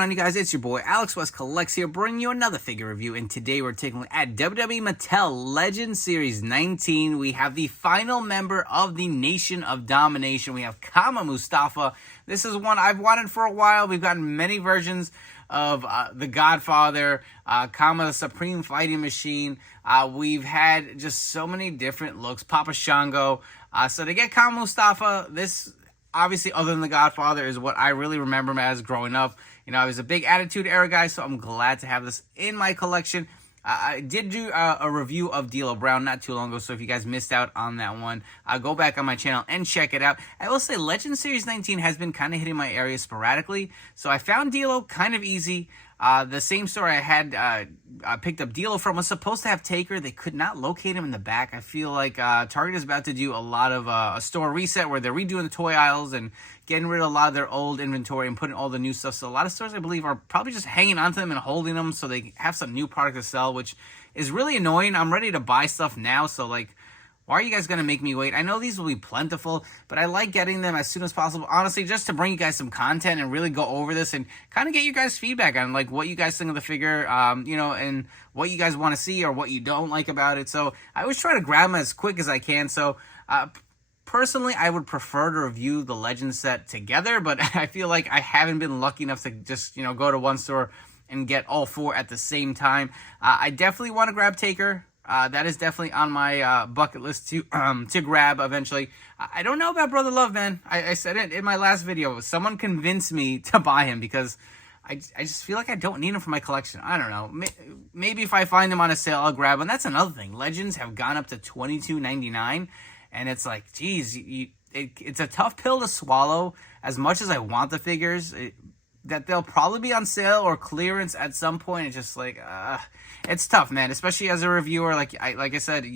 going on, you guys? It's your boy Alex West Collects here, bringing you another figure review. And today we're taking a look at WWE Mattel Legends Series 19. We have the final member of the Nation of Domination. We have Kama Mustafa. This is one I've wanted for a while. We've gotten many versions of the Godfather, Kama the Supreme Fighting Machine. We've had just so many different looks. Papa Shango. So to get Kama Mustafa, this, obviously, other than the Godfather, is what I really remember him as growing up. You know, I was a big Attitude Era guy, so I'm glad to have this in my collection. I did do a review of D'Lo Brown not too long ago, so if you guys missed out on that one, go back on my channel and check it out. I will say Legends Series 19 has been kind of hitting my area sporadically, so I found D'Lo kind of easy. The same store I had picked up D'Lo from was supposed to have Taker. They could not locate him in the back. I feel like Target is about to do a lot of a store reset where they're redoing the toy aisles and getting rid of a lot of their old inventory and putting all the new stuff. So a lot of stores, I believe, are probably just hanging on to them and holding them so they have some new product to sell, which is really annoying. I'm ready to buy stuff now, so like, why are you guys going to make me wait? I know these will be plentiful, but I like getting them as soon as possible, honestly, just to bring you guys some content and really go over this and kind of get you guys feedback on like what you guys think of the figure, you know, and what you guys want to see or what you don't like about it. So I always try to grab them as quick as I can. So personally, I would prefer to review the Legends set together, but I feel like I haven't been lucky enough to just, you know, go to one store and get all four at the same time. I definitely want to grab Taker. That is definitely on my bucket list to grab eventually. I don't know about Brother Love, man. I said it in my last video. Someone convinced me to buy him because I just feel like I don't need him for my collection. I don't know. Maybe if I find him on a sale, I'll grab him. That's another thing. Legends have gone up to $22.99, and it's like, geez, it's a tough pill to swallow. As much as I want the figures, that they'll probably be on sale or clearance at some point. It's just like, it's tough, man. Especially as a reviewer, like I said,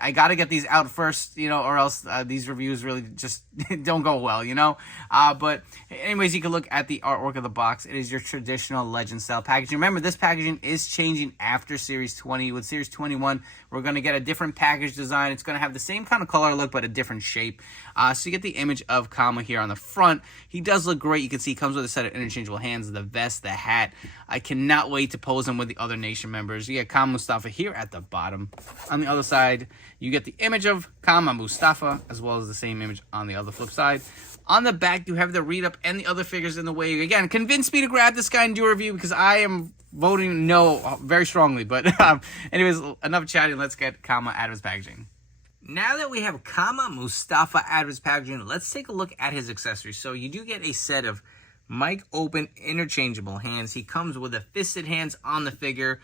I gotta get these out first, you know, or else these reviews really just don't go well, you know. But anyways, you can look at the artwork of the box. It is your traditional Legend style packaging. Remember, this packaging is changing after Series 20. With Series 21, we're gonna get a different package design. It's gonna have the same kind of color look, but a different shape. So you get the image of Kama here on the front. He does look great. You can see he comes with a set of interchangeable hands, the vest, the hat. I cannot wait to pose him with the other Nation members. You get Kama Mustafa here at the bottom. On the other side, you get the image of Kama Mustafa, as well as the same image on the other flip side. On the back, you have the read-up and the other figures in the way. Again, convince me to grab this guy and do a review because I am voting no very strongly. But anyways, enough chatting. Let's get Kama out of his packaging. Now that we have Kama Mustafa out of his packaging, let's take a look at his accessories. So you do get a set of mic open interchangeable hands. He comes with a fisted hands on the figure.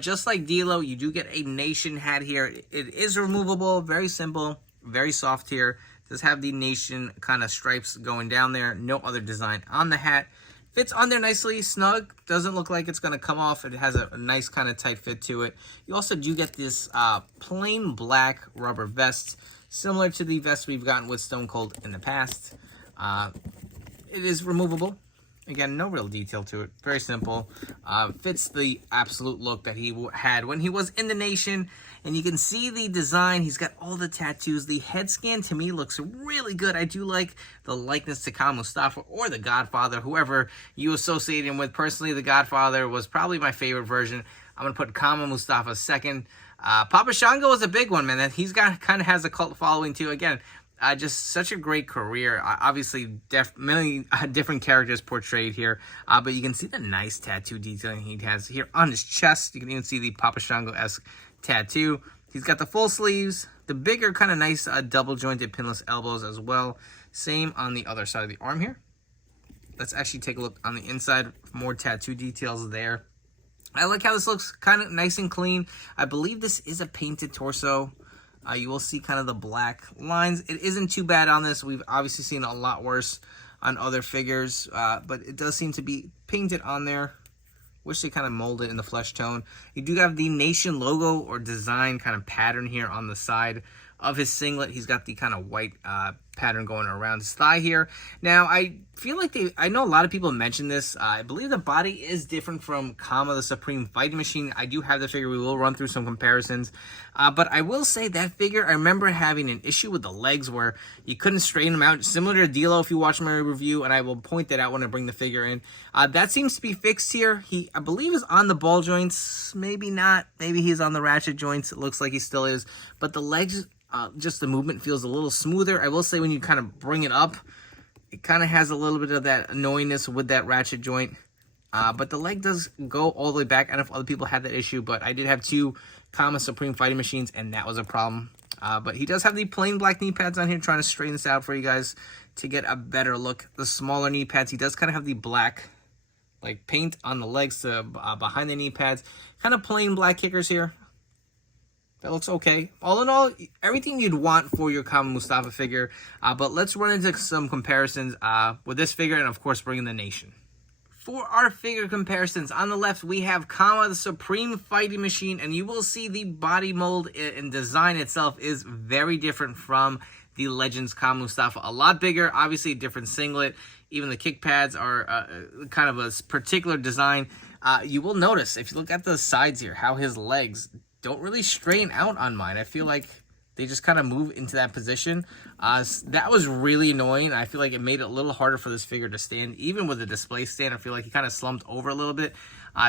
Just like D'Lo, you do get a Nation hat here. It is removable, very simple, very soft here. Does have the Nation kind of stripes going down there. No other design on the hat. Fits on there nicely, snug. Doesn't look like it's going to come off. It has a nice kind of tight fit to it. You also do get this plain black rubber vest, similar to the vest we've gotten with Stone Cold in the past. It is removable. Again, no real detail to it. Very simple. Fits the absolute look that he had when he was in the Nation. And you can see the design. He's got all the tattoos. The head scan, to me, looks really good. I do like the likeness to Kama Mustafa or the Godfather, whoever you associate him with. Personally, the Godfather was probably my favorite version. I'm going to put Kama Mustafa second. Papa Shango is a big one, man. He's got kind of has a cult following, too. Again, just such a great career. Obviously, many different characters portrayed here. But you can see the nice tattoo detailing he has here on his chest. You can even see the Papa Shango-esque tattoo. He's got the full sleeves, the bigger kind of nice double-jointed pinless elbows as well. Same on the other side of the arm here. Let's actually take a look on the inside. More tattoo details there. I like how this looks kind of nice and clean. I believe this is a painted torso. You will see kind of the black lines. It isn't too bad on this. We've obviously seen a lot worse on other figures, but it does seem to be painted on there. Wish they kind of molded in the flesh tone. You do have the Nation logo or design kind of pattern here on the side of his singlet. He's got the kind of white pattern going around his thigh here. Now, I feel like I know a lot of people mention this. I believe the body is different from Kama, the Supreme Fighting Machine. I do have the figure. We will run through some comparisons. But I will say that figure, I remember having an issue with the legs where you couldn't straighten them out, similar to D'Lo if you watch my review, and I will point that out when I bring the figure in. That seems to be fixed here. He, I believe, is on the ball joints. Maybe not. Maybe he's on the ratchet joints. It looks like he still is. But the legs, just the movement feels a little smoother. I will say when you kind of bring it up, it kind of has a little bit of that annoyingness with that ratchet joint. But the leg does go all the way back. I don't know if other people had that issue, but I did have two Kama Supreme Fighting Machines, and that was a problem. But he does have the plain black knee pads on here, trying to straighten this out for you guys to get a better look. The smaller knee pads, he does kind of have the black like paint on the legs to behind the knee pads. Kind of plain black kickers here. That looks okay. All in all, everything you'd want for your Kama Mustafa figure. But let's run into some comparisons with this figure and, of course, bring in the Nation. For our figure comparisons, on the left, we have Kama, the Supreme Fighting Machine, and you will see the body mold and design itself is very different from the Legends Kama Mustafa. A lot bigger, obviously a different singlet. Even the kick pads are kind of a particular design. You will notice, if you look at the sides here, how his legs don't really straighten out on mine. I feel like they just kind of move into that position. That was really annoying. I feel like it made it a little harder for this figure to stand. Even with the display stand, I feel like he kind of slumped over a little bit.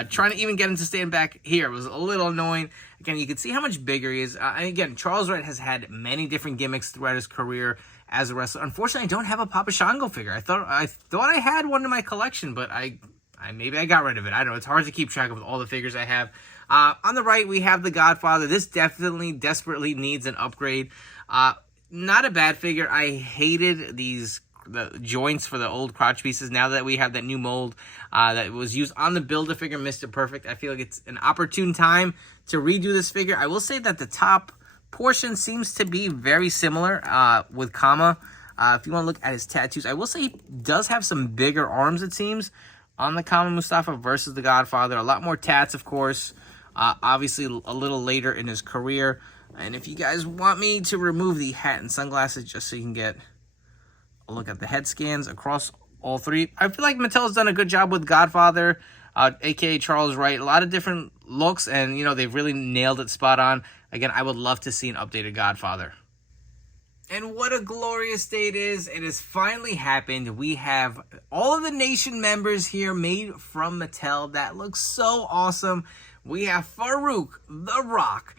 Trying to even get him to stand back here was a little annoying. Again, you can see how much bigger he is. And again, Charles Wright has had many different gimmicks throughout his career as a wrestler. Unfortunately, I don't have a Papa Shango figure. I thought I had one in my collection, but maybe I got rid of it. I don't know. It's hard to keep track of all the figures I have. On the right, we have the Godfather. This definitely desperately needs an upgrade. Not a bad figure. I hated the joints for the old crotch pieces. Now that we have that new mold that was used on the Build-A-Figure Mr. Perfect, I feel like it's an opportune time to redo this figure. I will say that the top portion seems to be very similar with Kama. If you want to look at his tattoos, I will say he does have some bigger arms, it seems, on the Kama Mustafa versus the Godfather. A lot more tats, of course. Obviously, a little later in his career. And if you guys want me to remove the hat and sunglasses just so you can get a look at the head scans across all three, I feel like Mattel's done a good job with Godfather, a.k.a. Charles Wright. A lot of different looks, and, you know, they've really nailed it spot on. Again, I would love to see an updated Godfather. And what a glorious day it is. It has finally happened. We have all of the Nation members here made from Mattel. That looks so awesome. We have Farouk, The Rock,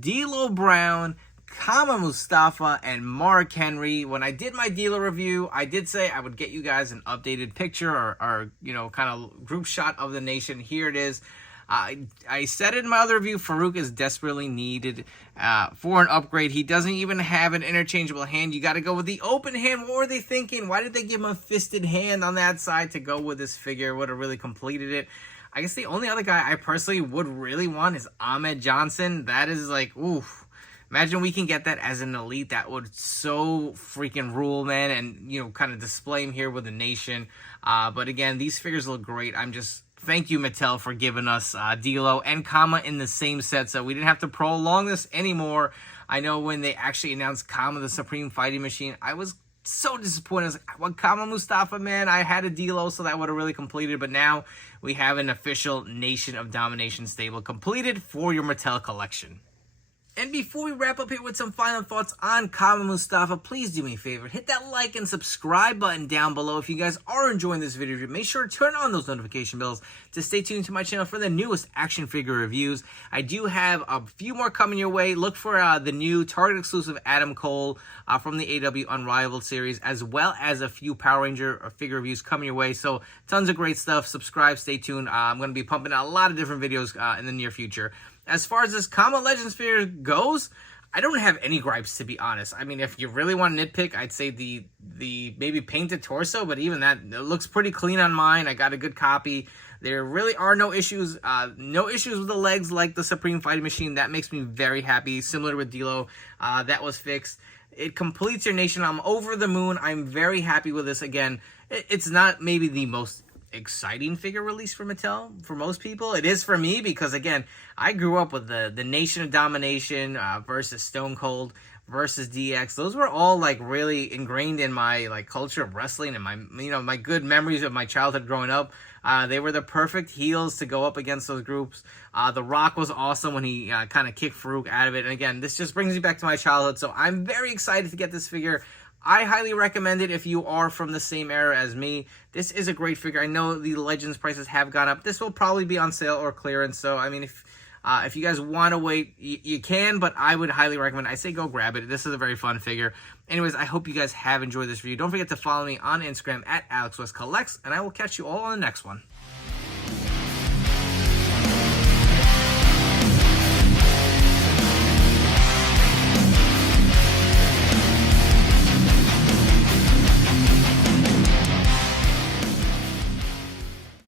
D'Lo Brown, Kama Mustafa, and Mark Henry. When I did my D'Lo review, I did say I would get you guys an updated picture or you know, kind of group shot of the Nation. Here it is. I said it in my other review, Farouk is desperately needed for an upgrade. He doesn't even have an interchangeable hand. You got to go with the open hand. What were they thinking? Why did they give him a fisted hand on that side to go with this figure? Would have really completed it. I guess the only other guy I personally would really want is Ahmed Johnson. That is like, oof. Imagine we can get that as an elite. That would so freaking rule, man. And, you know, kind of display him here with the Nation. But again, these figures look great. Thank you, Mattel, for giving us D'Lo and Kama in the same set, so we didn't have to prolong this anymore. I know when they actually announced Kama, the Supreme Fighting Machine, I was so disappointed. I was like, I want Kama Mustafa, man. I had a D'Lo, so that would have really completed. But now we have an official Nation of Domination stable completed for your Mattel collection. And before we wrap up here with some final thoughts on Kama Mustafa, please do me a favor. Hit that like and subscribe button down below. If you guys are enjoying this video, make sure to turn on those notification bells to stay tuned to my channel for the newest action figure reviews. I do have a few more coming your way. Look for the new Target exclusive Adam Cole from the AW Unrivaled series, as well as a few Power Ranger figure reviews coming your way. So tons of great stuff. Subscribe, stay tuned. I'm going to be pumping out a lot of different videos in the near future. As far as this Kama Legends figure goes, I don't have any gripes, to be honest. I mean, if you really want to nitpick, I'd say the maybe painted torso, but even that, it looks pretty clean on mine. I got a good copy. There really are no issues with the legs like the Supreme Fighting Machine. That makes me very happy. Similar with D'Lo, that was fixed. It completes your Nation. I'm over the moon. I'm very happy with this. Again, it's not maybe the most exciting figure release for Mattel for most people. It is for me because, again, I grew up with the Nation of Domination versus Stone Cold versus DX. Those were all like really ingrained in my like culture of wrestling and my my good memories of my childhood growing up. They were the perfect heels to go up against those groups. The Rock was awesome when he kind of kicked Farouk out of it. And again, this just brings me back to my childhood. So I'm very excited to get this figure. I highly recommend it if you are from the same era as me. This is a great figure. I know the Legends prices have gone up. This will probably be on sale or clearance. So, I mean, if you guys want to wait, you can, but I would highly recommend. I say go grab it. This is a very fun figure. Anyways, I hope you guys have enjoyed this review. Don't forget to follow me on Instagram at AlexWestCollects, and I will catch you all on the next one.